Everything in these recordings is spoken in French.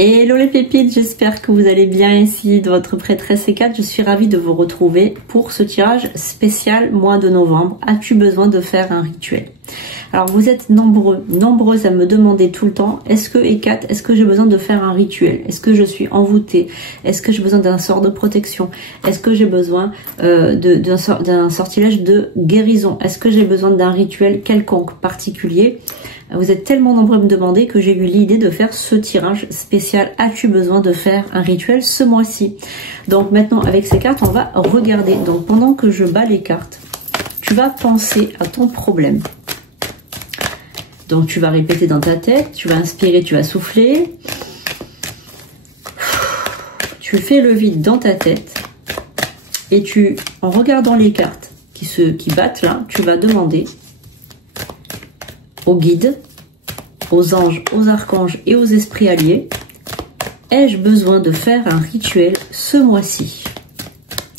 Hello les pépites, j'espère que vous allez bien ici de votre prêtresse C4. Je suis ravie de vous retrouver pour ce tirage spécial mois de novembre. As-tu besoin de faire un rituel? Alors vous êtes nombreuses à me demander tout le temps, est-ce que Hécate, est-ce que j'ai besoin de faire un rituel? Est-ce que je suis envoûtée? Est-ce que j'ai besoin d'un sort de protection? Est-ce que j'ai besoin d'un sortilège de guérison? Est-ce que j'ai besoin d'un rituel quelconque particulier? Vous êtes tellement nombreux à me demander que j'ai eu l'idée de faire ce tirage spécial. As-tu besoin de faire un rituel ce mois-ci? Donc maintenant avec ces cartes, on va regarder. Donc pendant que je bats les cartes, tu vas penser à ton problème. Donc tu vas répéter dans ta tête, tu vas inspirer, tu vas souffler. Tu fais le vide dans ta tête. Et en regardant les cartes qui battent là, tu vas demander aux guides, aux anges, aux archanges et aux esprits alliés, ai-je besoin de faire un rituel ce mois-ci?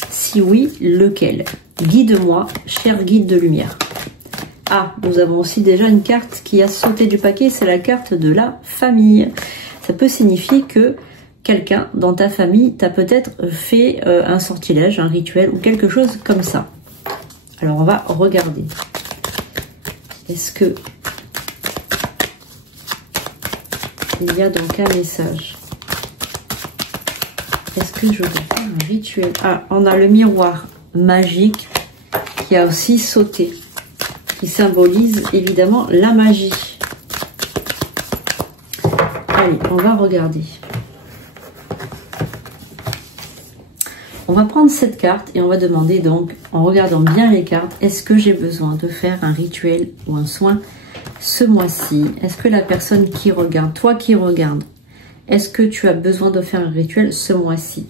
Si oui, lequel? Guide-moi, cher guide de lumière. Ah, nous avons aussi déjà une carte qui a sauté du paquet, c'est la carte de la famille. Ça peut signifier que quelqu'un dans ta famille t'a peut-être fait un sortilège, un rituel ou quelque chose comme ça. Alors on va regarder. Est-ce que il y a donc un message? Est-ce que je dois faire un rituel? Ah, on a le miroir magique qui a aussi sauté, qui symbolise évidemment la magie. Allez, on va regarder. On va prendre cette carte et on va demander donc, en regardant bien les cartes, est-ce que j'ai besoin de faire un rituel ou un soin ce mois-ci? Est-ce que la personne qui regarde, toi qui regardes, est-ce que tu as besoin de faire un rituel ce mois-ci?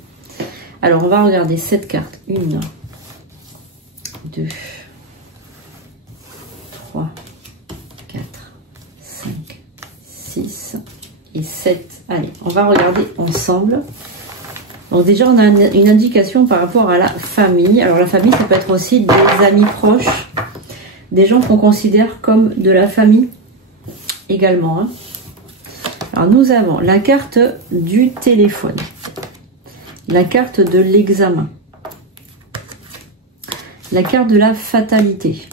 Alors, on va regarder cette carte. 1, 2, 3, 4, 5, 6 et 7. Allez, on va regarder ensemble. Donc déjà, on a une indication par rapport à la famille. Alors, la famille, ça peut être aussi des amis proches, des gens qu'on considère comme de la famille également. Hein. Alors, nous avons la carte du téléphone, la carte de l'examen, la carte de la fatalité,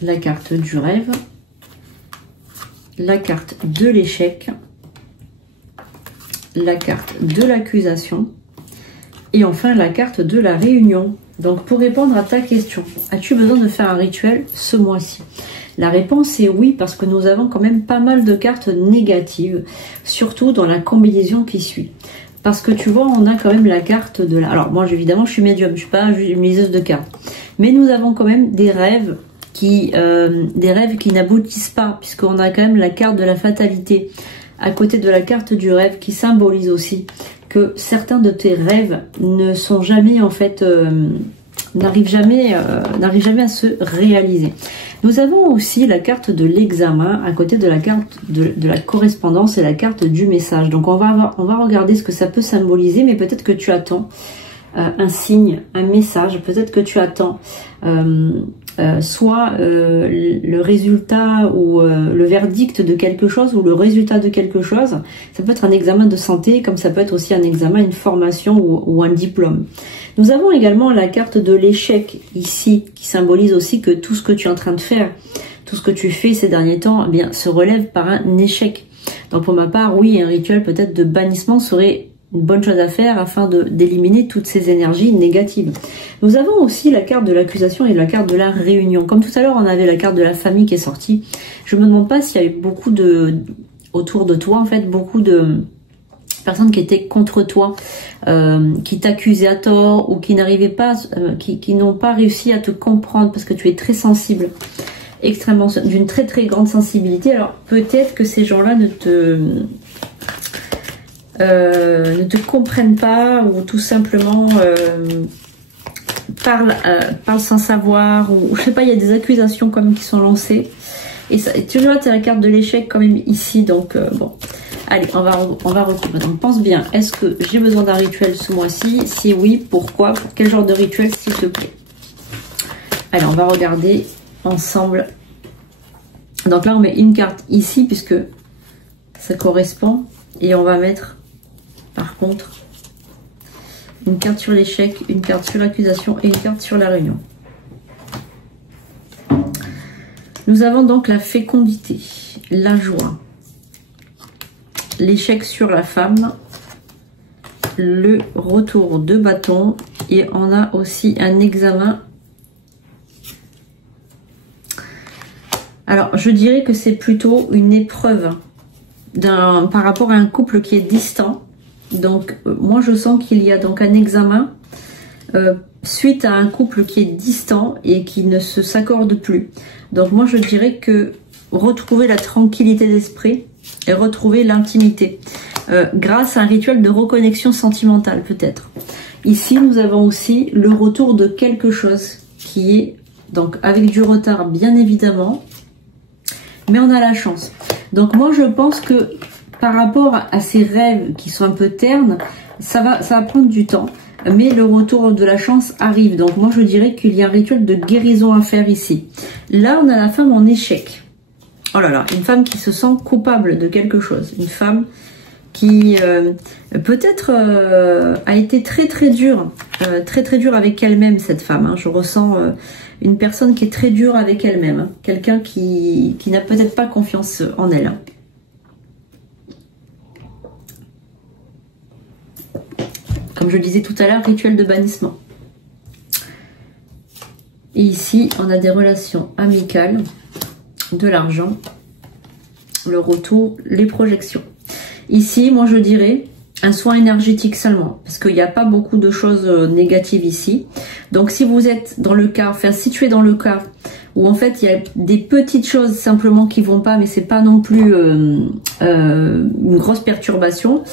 la carte du rêve, la carte de l'échec, la carte de l'accusation et enfin la carte de la réunion. Donc pour répondre à ta question, as-tu besoin de faire un rituel ce mois-ci? La réponse est oui, parce que nous avons quand même pas mal de cartes négatives, surtout dans la combinaison qui suit. Parce que tu vois, on a quand même la carte de la... Alors moi évidemment je suis médium, je suis pas une liseuse de cartes. Mais nous avons quand même des rêves qui n'aboutissent pas, puisqu'on a quand même la carte de la fatalité à côté de la carte du rêve qui symbolise aussi que certains de tes rêves ne sont jamais en fait, n'arrivent jamais à se réaliser. Nous avons aussi la carte de l'examen à côté de la carte de la correspondance et la carte du message. Donc on va regarder ce que ça peut symboliser, mais peut-être que tu attends un signe, un message, peut-être que tu attends soit le résultat ou le verdict de quelque chose ou le résultat de quelque chose. Ça peut être un examen de santé, comme ça peut être aussi un examen, une formation ou un diplôme. Nous avons également la carte de l'échec ici, qui symbolise aussi que tout ce que tu es en train de faire, tout ce que tu fais ces derniers temps, eh bien, se relève par un échec. Donc pour ma part, oui, un rituel peut-être de bannissement serait une bonne chose à faire afin d'éliminer toutes ces énergies négatives. Nous avons aussi la carte de l'accusation et la carte de la réunion. Comme tout à l'heure, on avait la carte de la famille qui est sortie. Je me demande pas s'il y avait beaucoup autour de toi, en fait, beaucoup de personnes qui étaient contre toi, qui t'accusaient à tort ou qui n'arrivaient pas, qui n'ont pas réussi à te comprendre parce que tu es très sensible, extrêmement, d'une très très grande sensibilité. Alors peut-être que ces gens-là ne te comprennent pas ou tout simplement parlent sans savoir, ou je sais pas, il y a des accusations quand même qui sont lancées et tu vois, tu as la carte de l'échec quand même ici, donc bon, allez, on va recouvrir. Donc pense bien, est-ce que j'ai besoin d'un rituel ce mois-ci? Si oui, pourquoi? Pour quel genre de rituel, s'il te plaît? Allez, on va regarder ensemble. Donc là on met une carte ici puisque ça correspond Et on va mettre, par contre, une carte sur l'échec, une carte sur l'accusation et une carte sur la réunion. Nous avons donc la fécondité, la joie, l'échec sur la femme, le retour de bâton et on a aussi un examen. Alors, je dirais que c'est plutôt une épreuve par rapport à un couple qui est distant. Donc, moi, je sens qu'il y a donc un examen suite à un couple qui est distant et qui ne s'accorde plus. Donc, moi, je dirais que retrouver la tranquillité d'esprit et retrouver l'intimité grâce à un rituel de reconnexion sentimentale, peut-être. Ici, nous avons aussi le retour de quelque chose qui est, donc, avec du retard, bien évidemment, mais on a la chance. Donc, moi, je pense que par rapport à ces rêves qui sont un peu ternes, ça va prendre du temps, mais le retour de la chance arrive. Donc moi je dirais qu'il y a un rituel de guérison à faire ici. Là on a la femme en échec. Oh là là, une femme qui se sent coupable de quelque chose. Une femme qui peut-être a été très dure avec elle-même, cette femme. Hein. Je ressens une personne qui est très dure avec elle-même. Hein. Quelqu'un qui n'a peut-être pas confiance en elle. Hein. Comme je le disais tout à l'heure, rituel de bannissement. Et ici, on a des relations amicales, de l'argent, le retour, les projections. Ici, moi je dirais un soin énergétique seulement, parce qu'il n'y a pas beaucoup de choses négatives ici. Donc si vous êtes dans le cas, enfin si tu es dans le cas où en fait il y a des petites choses simplement qui vont pas, mais c'est pas non plus une grosse perturbation,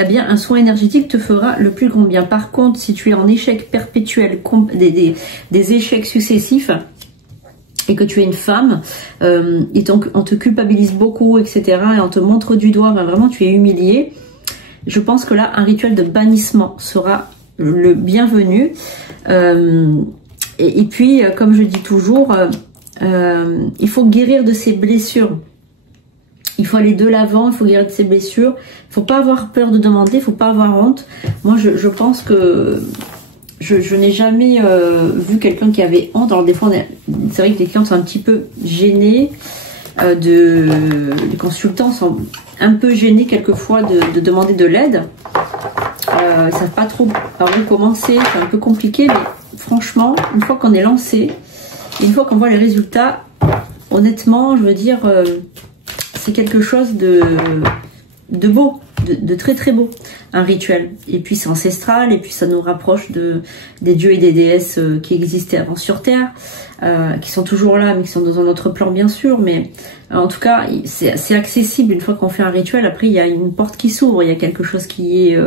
eh bien un soin énergétique te fera le plus grand bien. Par contre, si tu es en échec perpétuel, des échecs successifs, et que tu es une femme, et donc on te culpabilise beaucoup, etc., et on te montre du doigt, ben vraiment tu es humilié, je pense que là un rituel de bannissement sera le bienvenu. Et puis, comme je dis toujours, il faut guérir de ses blessures. Il faut aller de l'avant, il faut guérir de ses blessures. Il ne faut pas avoir peur de demander, il ne faut pas avoir honte. Moi, je pense que je n'ai jamais vu quelqu'un qui avait honte. Alors des fois, c'est vrai que les clients sont un petit peu gênés. Les consultants sont un peu gênés quelquefois de demander de l'aide. Ils ne savent pas trop par où commencer, c'est un peu compliqué, mais franchement, une fois qu'on est lancé, une fois qu'on voit les résultats, honnêtement, je veux dire, c'est quelque chose de beau, de très beau, un rituel. Et puis c'est ancestral, et puis ça nous rapproche des dieux et des déesses qui existaient avant sur Terre, qui sont toujours là, mais qui sont dans un autre plan bien sûr, mais en tout cas, c'est accessible une fois qu'on fait un rituel. Après, il y a une porte qui s'ouvre, il y a quelque chose qui est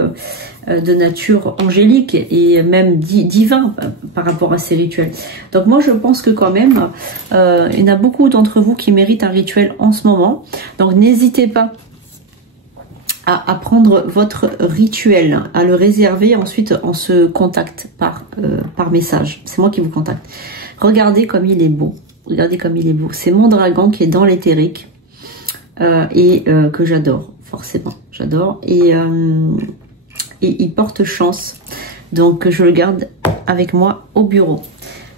de nature angélique et même divin par rapport à ces rituels. Donc moi, je pense que quand même, il y en a beaucoup d'entre vous qui méritent un rituel en ce moment. Donc n'hésitez pas à prendre votre rituel, à le réserver. Ensuite, on se contacte par message. C'est moi qui vous contacte. Regardez comme il est beau. Regardez comme il est beau. C'est mon dragon qui est dans l'éthérique et que j'adore, forcément. J'adore. Et il porte chance. Donc, je le garde avec moi au bureau.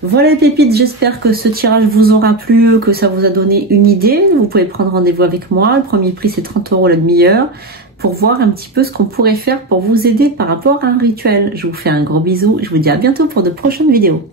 Voilà les pépites, j'espère que ce tirage vous aura plu, que ça vous a donné une idée. Vous pouvez prendre rendez-vous avec moi. Le premier prix, c'est 30 € la demi-heure, pour voir un petit peu ce qu'on pourrait faire pour vous aider par rapport à un rituel. Je vous fais un gros bisou. Je vous dis à bientôt pour de prochaines vidéos.